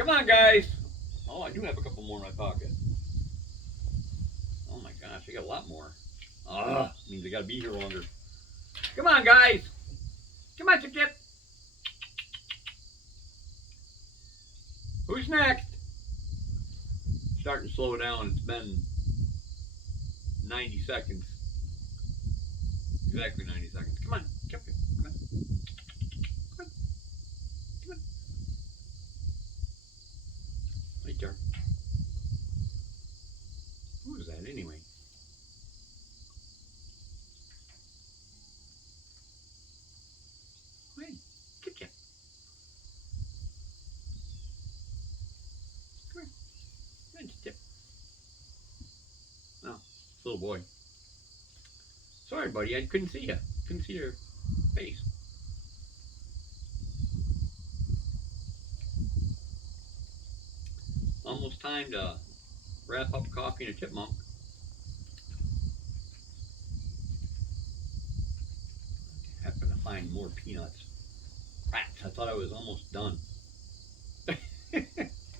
Come on, guys. Oh, I do have a couple more in my pocket. Oh my gosh, I got a lot more. Means I gotta be here longer. Come on, guys. Come on, Chip Chip. Who's next? Starting to slow down. It's been 90 seconds. Exactly 90 seconds. Come on, Chip Chip. Come on. Come on. Come on. Right there. Who is that anyway? Hey, Chip Chip. Come here. Come on, Chip Chip. Oh, it's a little boy. Sorry, buddy. I couldn't see you. Couldn't see your face. Almost time to wrap up coffee and a chipmunk. Happen to find more peanuts. Rats, I thought I was almost done.